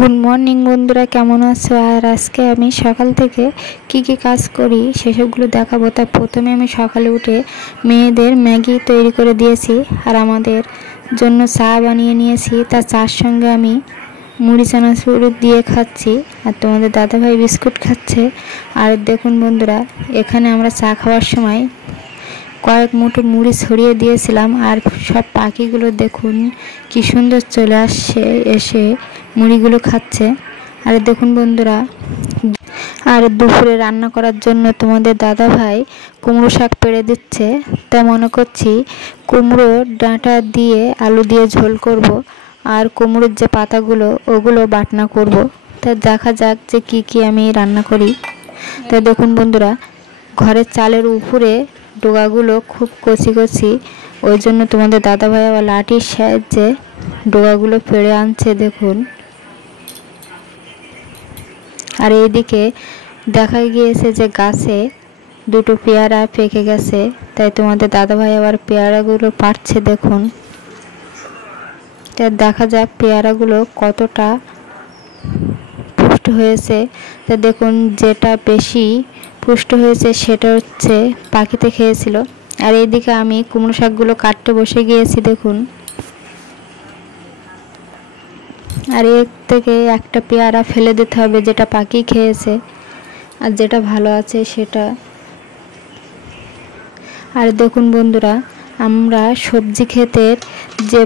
Good morning বন্ধুরা, কেমন আছো? আর আজকে আমি সকাল থেকে কি কাজ করি সেসবগুলো দেখাবো। তার প্রথমে আমি সকালে উঠে মেয়েদের ম্যাগি তৈরি করে দিয়েছি আর আমাদের জন্য চা বানিয়ে নিয়েছি। তার চার সঙ্গে আমি মুড়ি চানাচুর দিয়ে খাচ্ছি আর তোমাদের দাদাভাই বিস্কুট খাচ্ছে। আর দেখুন বন্ধুরা, এখানে আমরা চা খাওয়ার সময় কয়েক মুঠো মুড়ি ছড়িয়ে দিয়েছিলাম আর সব পাখিগুলো দেখুন কি সুন্দর চলে আসছে, এসে মুড়িগুলো খাচ্ছে। আর দেখুন বন্ধুরা, আর দুপুরে রান্না করার জন্য তোমাদের দাদা ভাই কুমড়ো শাক পেড়ে দিচ্ছে। তা মনে করছি কুমড়ো ডাঁটা দিয়ে আলু দিয়ে ঝোল করব আর কুমড়োর যে পাতাগুলো ওগুলো বাটনা করব। তা দেখা যাক যে কি আমি রান্না করি। তা দেখুন বন্ধুরা, ঘরের চালের উপরে ডোগাগুলো খুব কচি কচি, ওই জন্য তোমাদের দাদাভাই আবার লাঠির সাহায্যে ডোগাগুলো পেড়ে আনছে দেখুন। আর এইদিকে দেখা গিয়েছে যে গাছে দুটো পেয়ারা পেকে গেছে, তাই তোমাদের দাদাভাই আবার পেয়ারাগুলো পাড়ছে দেখুন। তা দেখা যাক পেয়ারাগুলো কতটা পুষ্ট হয়েছে। তা দেখুন, যেটা বেশি পুষ্ট হয়েছে সেটা হচ্ছে পাখিতে খেয়েছিল। আর এইদিকে আমি কুমড়ো শাকগুলো কাটতে বসে গিয়েছি দেখুন। আর এর থেকে একটা পেয়ারা ফেলে দিতে হবে, যেটা পাখি খেয়েছে, আর যেটা ভালো আছে সেটা। আর দেখুন বন্ধুরা, আমরা সবজি ক্ষেতের যে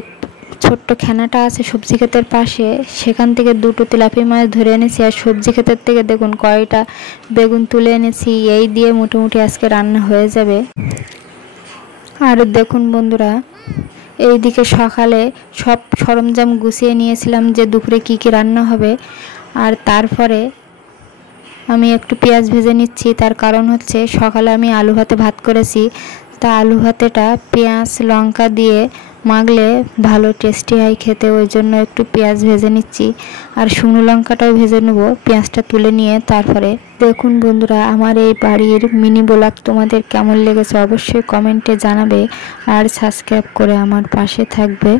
ছোট্ট খেনাটা আছে সবজি ক্ষেতের পাশে, সেখান থেকে দুটো তেলাপি মাছ ধরে এনেছি। আর সবজি ক্ষেতের থেকে দেখুন কয়টা বেগুন তুলে এনেছি, এই দিয়ে মোটামুটি আজকে রান্না হয়ে যাবে। আর দেখুন বন্ধুরা, এইদিকে সকালে সব সরঞ্জাম গুছিয়ে নিয়েছিলাম যে দুপুরে কি রান্না হবে। আর তারপরে আমি একটু পেঁয়াজ ভেজে নিচ্ছি, তার কারণ হচ্ছে সকালে আমি আলু ভাতে ভাত করেছি। তা আলু ভাতেটা পেঁয়াজ লঙ্কা দিয়ে মাখলে ভালো টেস্টি হয় খেতে, ওই জন্য একটু পেঁয়াজ ভেজে নিচ্ছি। আর শুকনো লঙ্কাটাও ভেজে নেব, পেঁয়াজটা তুলে নিয়ে। তারপরে দেখুন বন্ধুরা, আমার এই বাড়ির মিনি ব্লগ তোমাদের কেমন লেগেছে অবশ্যই কমেন্টে জানাবে আর সাবস্ক্রাইব করে আমার পাশে থাকবে।